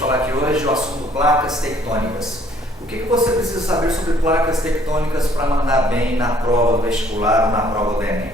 falar aqui hoje o assunto placas tectônicas. O que você precisa saber sobre placas tectônicas para mandar bem na prova do vestibular ou na prova do Enem?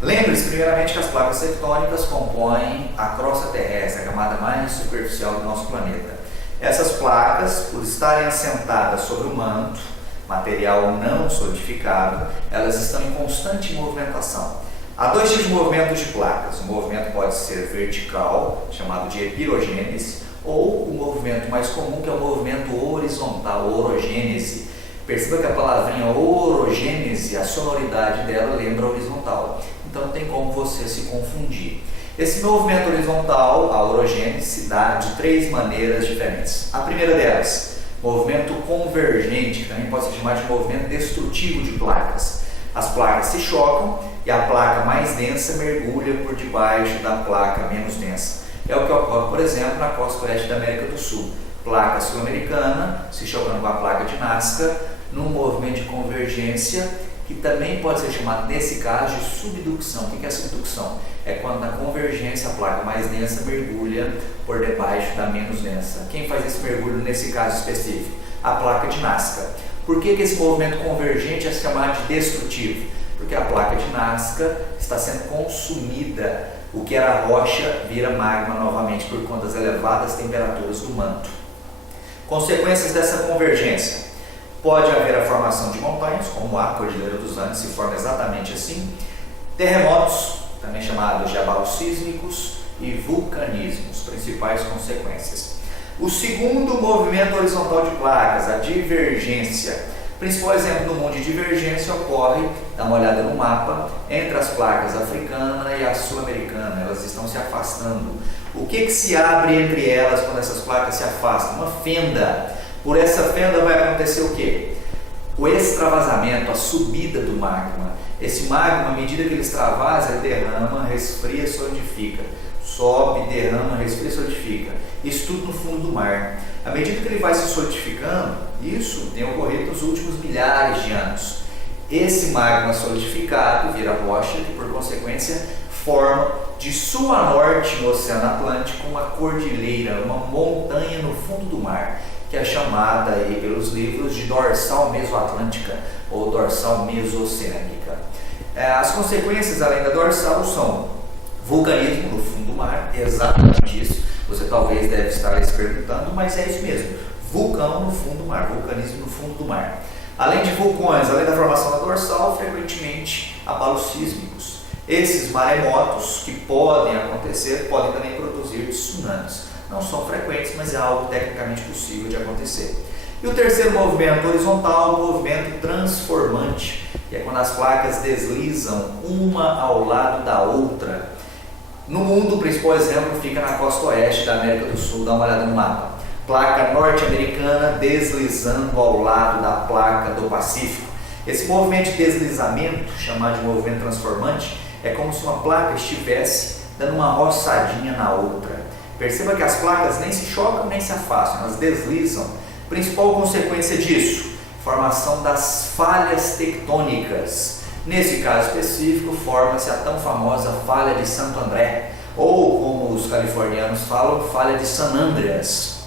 Lembre-se primeiramente que as placas tectônicas compõem a crosta terrestre, a camada mais superficial do nosso planeta. Essas placas, por estarem assentadas sobre o manto, material não solidificado, elas estão em constante movimentação. Há dois tipos de movimentos de placas. O movimento pode ser vertical, chamado de epirogênese, ou o movimento mais comum, que é o movimento horizontal, orogênese. Perceba que a palavrinha orogênese, a sonoridade dela lembra horizontal. Então não tem como você se confundir. Esse movimento horizontal, a orogênese, se dá de três maneiras diferentes. A primeira delas, movimento convergente, que também pode ser chamado de movimento destrutivo de placas. As placas se chocam e a placa mais densa mergulha por debaixo da placa menos densa. É o que ocorre, por exemplo, na costa oeste da América do Sul. Placa sul-americana se chocando com a placa de Nazca, num movimento de convergência, que também pode ser chamado, nesse caso, de subducção. O que é subducção? É quando na convergência a placa mais densa mergulha por debaixo da menos densa. Quem faz esse mergulho nesse caso específico? A placa de Nazca. Por que esse movimento convergente é chamado de destrutivo? Porque a placa de Nazca está sendo consumida. O que era rocha vira magma novamente por conta das elevadas temperaturas do manto. Consequências dessa convergência. Pode haver a formação de montanhas, como a Cordilheira dos Andes se forma exatamente assim. Terremotos, também chamados de abalos sísmicos, e vulcanismos, principais consequências. O segundo movimento horizontal de placas, a divergência. O principal exemplo do mundo de divergência ocorre, dá uma olhada no mapa, entre as placas africana e a sul-americana. Elas estão se afastando. O que se abre entre elas quando essas placas se afastam? Uma fenda. Por essa fenda vai acontecer o quê? O extravasamento, a subida do magma. Esse magma, à medida que ele extravasa, ele derrama, resfria, solidifica. Sobe, derrama, resfria, solidifica. Isso tudo no fundo do mar. À medida que ele vai se solidificando, isso tem ocorrido nos últimos milhares de anos. Esse magma solidificado vira rocha e, por consequência, forma de sul a norte no Oceano Atlântico uma cordilheira, uma montanha no fundo do mar, que é chamada aí pelos livros de dorsal mesoatlântica ou dorsal mesoceânica. As consequências, além da dorsal, são vulcanismo no fundo do mar, exatamente isso. Você talvez deve estar se perguntando, mas é isso mesmo. Vulcão no fundo do mar, vulcanismo no fundo do mar. Além de vulcões, além da formação da dorsal, frequentemente abalos sísmicos. Esses maremotos que podem acontecer, podem também produzir tsunamis. Não são frequentes, mas é algo tecnicamente possível de acontecer. E o terceiro movimento horizontal, o movimento transformante, que é quando as placas deslizam uma ao lado da outra. No mundo, o principal exemplo fica na costa oeste da América do Sul, dá uma olhada no mapa. Placa norte-americana deslizando ao lado da placa do Pacífico. Esse movimento de deslizamento, chamado de movimento transformante, é como se uma placa estivesse dando uma roçadinha na outra. Perceba que as placas nem se chocam nem se afastam, elas deslizam. Principal consequência disso, formação das falhas tectônicas. Nesse caso específico, forma-se a tão famosa falha de Santo André, ou como os californianos falam, falha de San Andreas.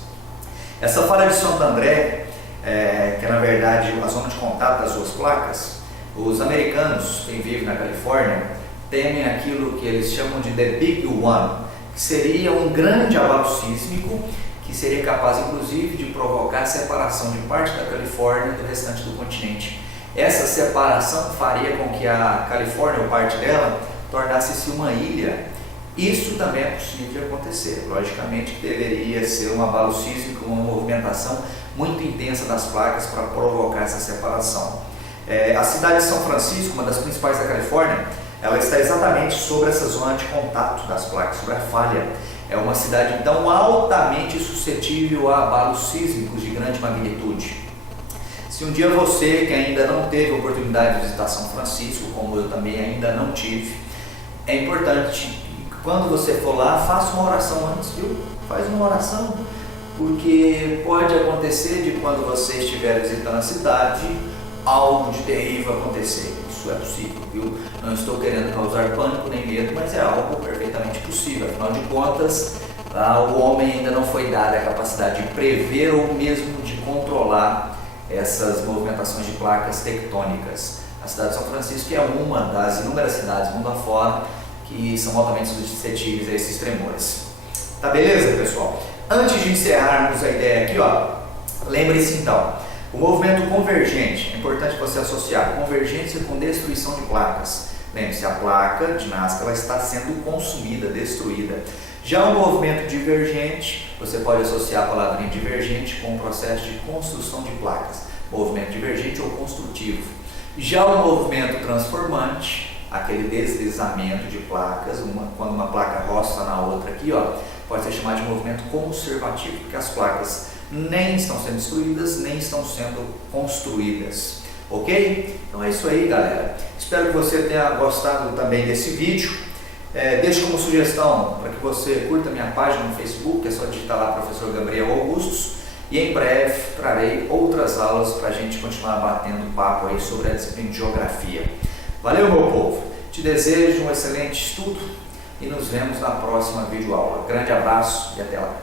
Essa falha de Santo André, que é na verdade a zona de contato das duas placas, os americanos, quem vive na Califórnia, temem aquilo que eles chamam de The Big One, que seria um grande abalo sísmico, que seria capaz inclusive de provocar a separação de parte da Califórnia do restante do continente. Essa separação faria com que a Califórnia, ou parte dela, tornasse-se uma ilha. Isso também é possível de acontecer. Logicamente que deveria ser um abalo sísmico, uma movimentação muito intensa das placas para provocar essa separação. A cidade de São Francisco, uma das principais da Califórnia, ela está exatamente sobre essa zona de contato das placas, sobre a falha. É uma cidade então altamente suscetível a abalos sísmicos de grande magnitude. Se um dia você que ainda não teve a oportunidade de visitar São Francisco, como eu também ainda não tive, é importante que quando você for lá, faça uma oração antes, viu? Faz uma oração, porque pode acontecer de quando você estiver visitando a cidade, algo de terrível acontecer. Isso é possível, viu? Não estou querendo causar pânico nem medo, mas é algo perfeitamente possível. Afinal de contas, o homem ainda não foi dada a capacidade de prever ou mesmo de controlar essas movimentações de placas tectônicas. A cidade de São Francisco é uma das inúmeras cidades mundo afora que são altamente suscetíveis a esses tremores. Tá beleza, pessoal? Antes de encerrarmos a ideia aqui, lembre-se então, o movimento convergente, é importante você associar convergência com destruição de placas. Lembre-se, a placa de Nazca ela está sendo consumida, destruída. Já o movimento divergente, você pode associar a palavrinha divergente com o processo de construção de placas, movimento divergente ou construtivo. Já o movimento transformante, aquele deslizamento de placas, quando uma placa roça na outra aqui, pode ser chamado de movimento conservativo, porque as placas nem estão sendo destruídas, nem estão sendo construídas. Ok? Então é isso aí, galera. Espero que você tenha gostado também desse vídeo. Deixo como sugestão para que você curta minha página no Facebook, é só digitar lá Professor Gabriel Augustos, e em breve trarei outras aulas para a gente continuar batendo papo aí sobre a disciplina de Geografia. Valeu, meu povo! Te desejo um excelente estudo e nos vemos na próxima videoaula. Grande abraço e até lá!